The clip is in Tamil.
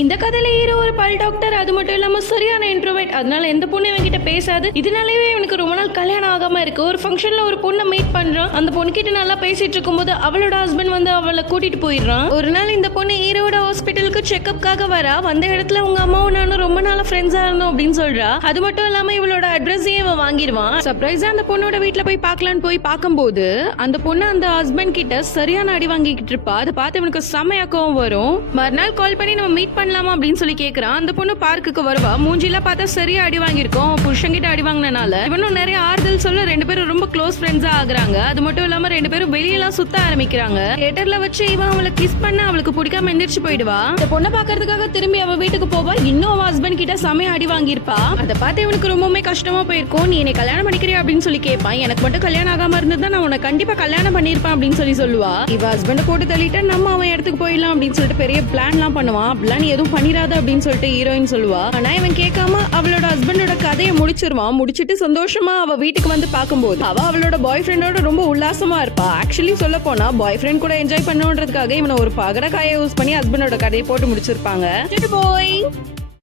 இந்த கதையில ஹீரோ ஒரு பல் டாக்டர், அது மட்டும் இல்லாம சரியான இன்ட்ரோவர்ட். அதனால எந்த பொண்ணு இவன்கிட்ட பேசாது. இதனாலேயே இவனுக்கு ரொம்ப நாள் கல்யாணம் ஆகாம இருக்கு. ஒரு ஃபங்க்ஷன்ல ஒரு பொண்ணை மீட் பண்றான். அந்த பொண்ணு கிட்ட நல்லா பேசிட்டு இருக்கும்போது அவளோட ஹஸ்பண்ட் வந்து அவளை கூட்டிட்டு போயிடுறான். ஒரு நாள் இந்த பொண்ணு ஹீரோட ஹாஸ்பிட்டலுக்கு செக்அப்காக வரா. வந்த இடத்துல உங்க அம்மாவும் நானும் ரொம்ப நாளா ஃப்ரெண்ட்ஸா இருந்தோம் அப்படின்னு சொல்றா. அது மட்டும் இல்லாம இவளோட அட்ரஸையும் இவன் வாங்கிடுவான். சர்ப்ரைஸா அந்த பொண்ணோட வீட்டுல போய் பார்க்கலான்னு போய் பார்க்கும்போது அந்த பொண்ணு அந்த ஹஸ்பண்ட் கிட்ட சரியான அடி வாங்கிக்கிட்டு இருப்பா. அதை பார்த்து இவனுக்கு செமையாக்கவும் வரும். மறுநாள் கால் பண்ணி நம்ம மீட் பண்ணலாமா அப்படின்னு சொல்லி கேக்குறான். அந்த பொண்ணு பார்க்குக்கு வருவா. மூஞ்சில பார்த்தா சரியா அடி வாங்கியிருக்கோம். புருஷங்கிட்ட அடி வாங்கினால இவனும் நிறைய ஆறுதல் சொல்ல ரெண்டு பேரும் ரொம்ப க்ளோஸ் ஃப்ரெண்ட்ஸா ஆகுறாங்க. அது மட்டும் இல்லாம ரெண்டு பேரும் வெளியெல்லாம் சுத்த ஆரம்பிக்கிறாங்க. தியேட்டர்ல வச்சு இவன் அவளை கிஸ் பண்ண அவளுக்கு பிடிக்காம எந்திரிச்சு போயிடுவா. இந்த பொண்ணை பாக்குறதுக்காக திரும்பி அவ வீட்டுக்கு போவா. இன்னும் அவ ஹஸ்பண்ட் கிட்ட செமையா அடி வாங்கியிருப்பா. அதை பார்த்து இவனுக்கு ரொம்பவுமே கஷ்டமா போயிருக்கும். நீ என்னை கல்யாணம் பண்ணிக்கிறியா அப்படின்னு சொல்லி கேட்பான். எனக்கு மட்டும் கல்யாணம் ஆகாம இருந்ததா நான் உன்னை கண்டிப்பா கல்யாணம் பண்ணிருப்பேன் அப்படின்னு சொல்லி சொல்லுவா. இவ ஹஸ்பண்ட் போட்டு தள்ளிட்டு நம்ம அவன் இடத்துக்கு போயிடலாம் அப்படின்னு சொல்லிட்டு பெரிய பிளான் எல்லாம் பண்ணுவான். அப்படிலாம் நீ எதுவும் பண்ணிராத அப்படின்னு சொல்லிட்டு ஹீரோயின் சொல்லுவா. ஆனா இவன் கேட்காம அவளோட ஹஸ்பண்டோட கதையை முடிச்சிருவான். முடிச்சிட்டு சந்தோஷமா அவ வீட்டுக்கு வந்து பார்க்கும்போது அவ அவளோட பாய் ஃப்ரெண்டோட ரொம்ப உல்லாசமா இருப்பா. ஆக்சுவலி சொல்ல போனா பாய் ஃப்ரெண்ட் கூட என்ஜாய் பண்ணுன்றதுக்காக இவனை ஒரு பகடக்காயை யூஸ் பண்ணி ஹஸ்பண்டோட கதையை போட்டு முடிச்சிருப்பாங்க. பாய்.